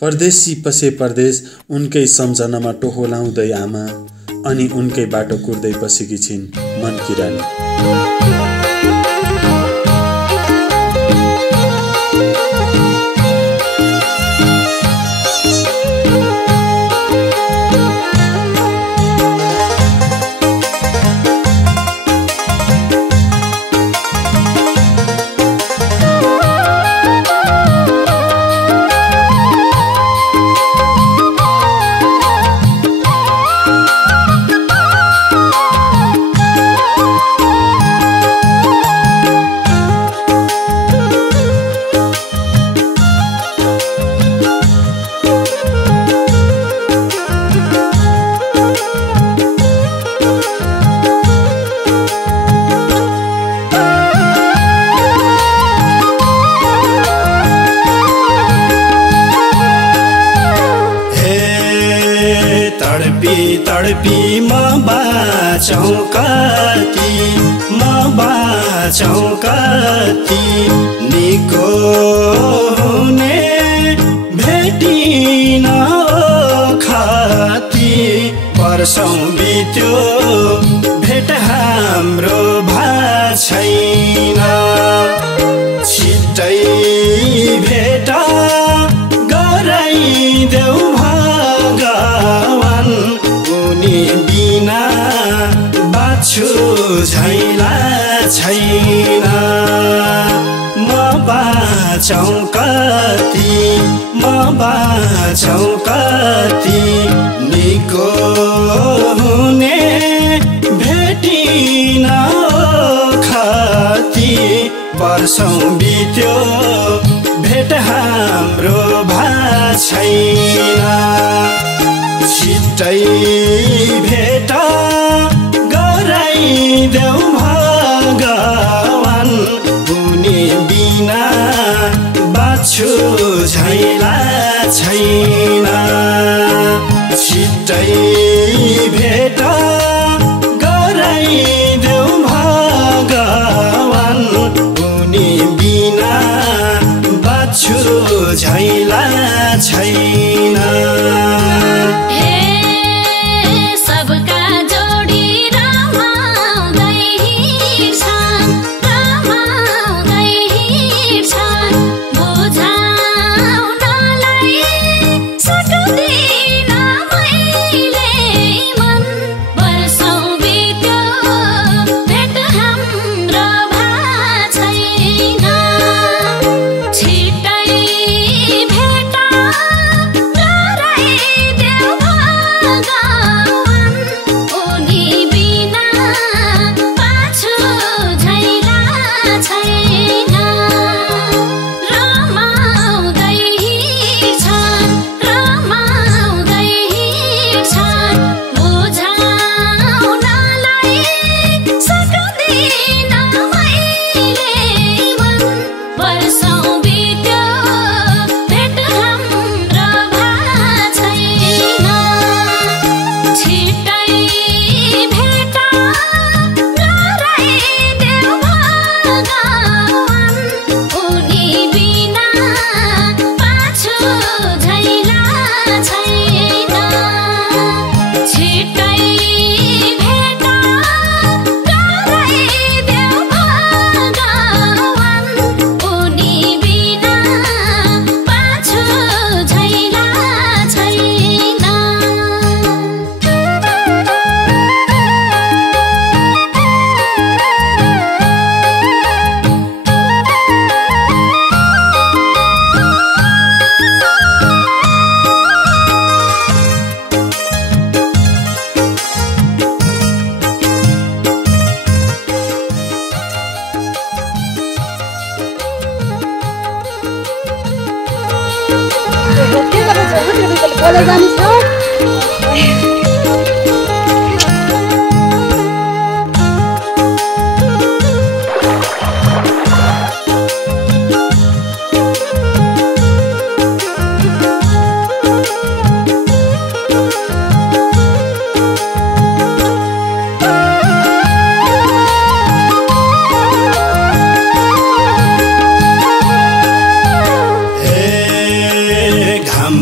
परदेशी पसे परदेश उनकै सम्झनामा टोहोलाउँदै आमा, अनि उनकै बाटो कुर्दै बसेकी छिन् मनकी रानी। तडपी म बाँचौँ कति, म बाँचौँ कति, निको हुने भेटिन खती। वर्षौं बित्यो भेट हाम्रो छैन, छिट्टै भेट गराइदेऊ भगवान। उनी बिना बाछु झैला छैन, म बाँचौँ कति, म बाँचौँ कति, निको हुने भेटिन खती। वर्षौं बित्यो भेट हाम्रो छैन, छिट्टै भेट गराइदेऊ भगवान। उनी बिना बाछु झैला छैन, छिट्टै भेट गराइदेऊ भगवान। उनी बिना बाछु झैला छैन।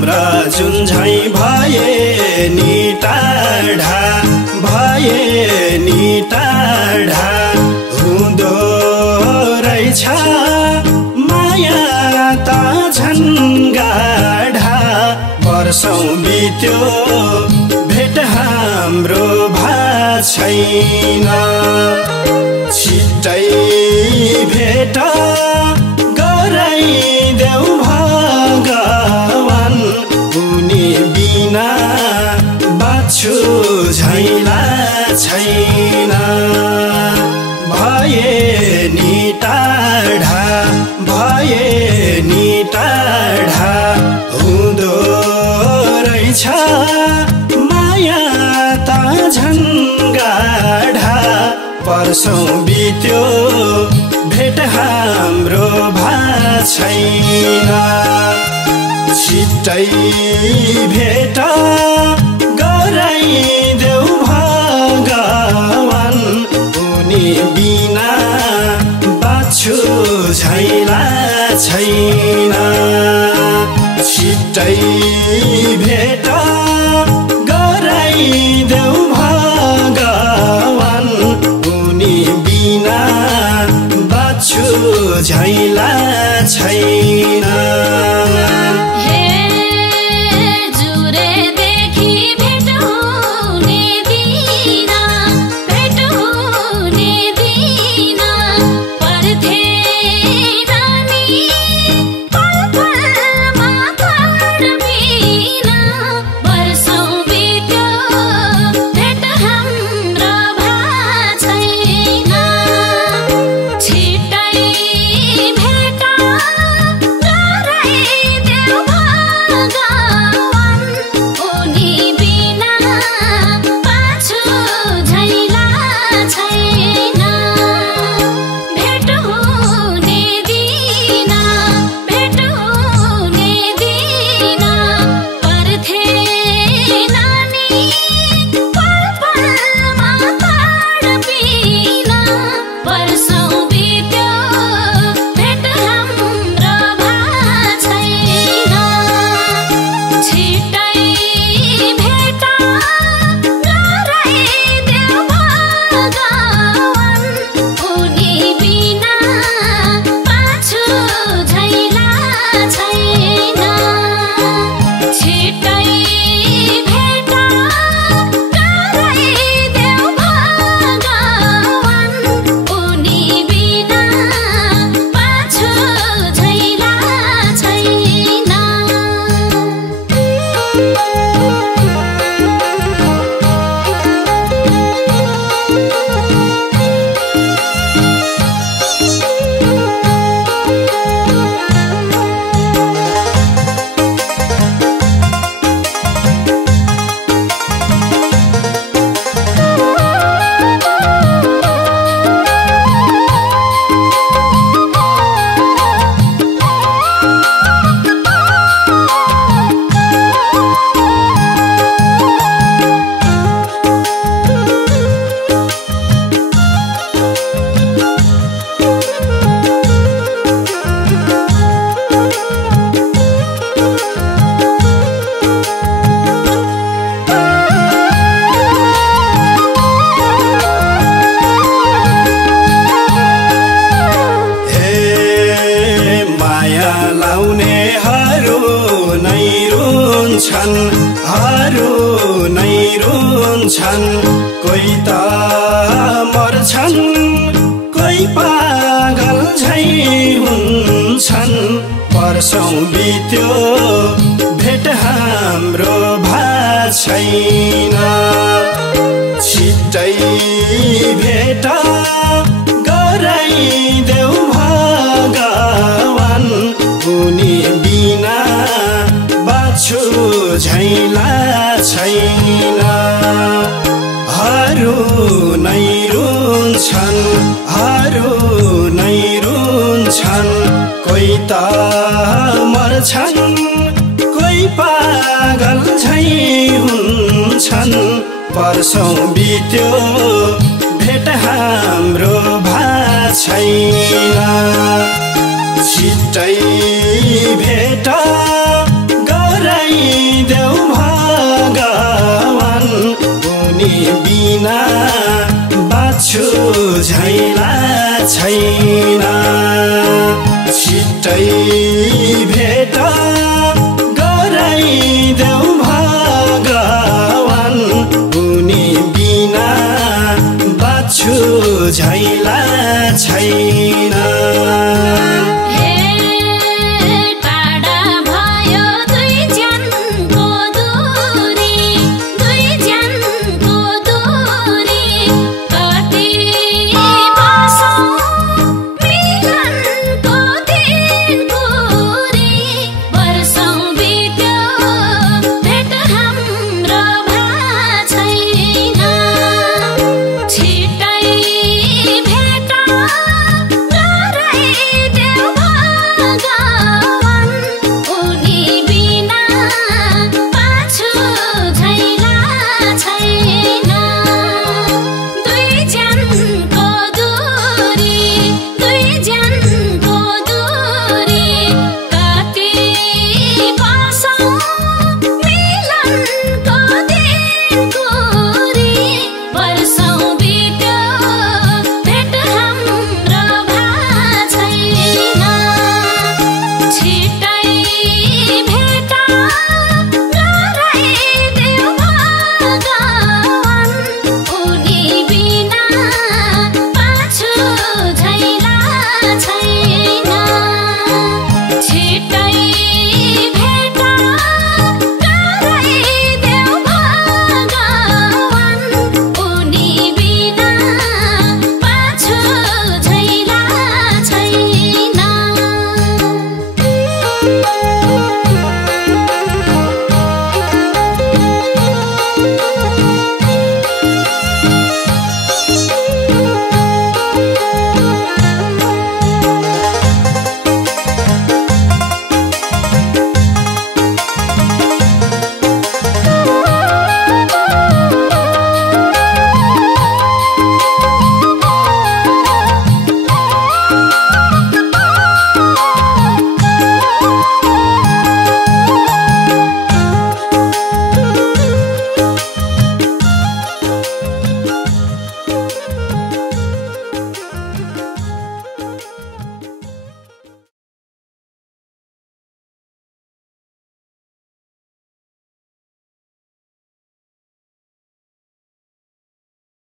हाम्रा जुन्झै भए नि टाढा भए नि टाढा हुँदो रहेछ माया त झन् गाढा वर्षौं बित्यो भेट हाम्रो छैन छिट्टै भेट गराइदेऊ भगवान उनी बिना बाछु झैला छैन भए नि टाढा भए नि टाढा हुँदो रहेछ माया त झन् गाढा वर्षौं बित्यो भेट हाम्रो छैन छिट्टै भेट गराइदेऊ भगवान उनी बिना बाछु झैला छैन छिट्टै भेट गराइदेऊ भगवान उनी बिना बाछु झैला छैन कोही त मर्छन् कोही पागल झै हुन्छन् वर्षौं बित्यो भेट हाम्रो छैन छिट्टै भेट गराइदेऊ भगवान उनी बिना बाछु झैला छैन हरू नै रुन्छन् कोही त मर्छन् कोही पागल झै हुन्छन् वर्षौं बित्यो भेट हाम्रो छैन छिट्टै भेट गराइ छैन छिट्टै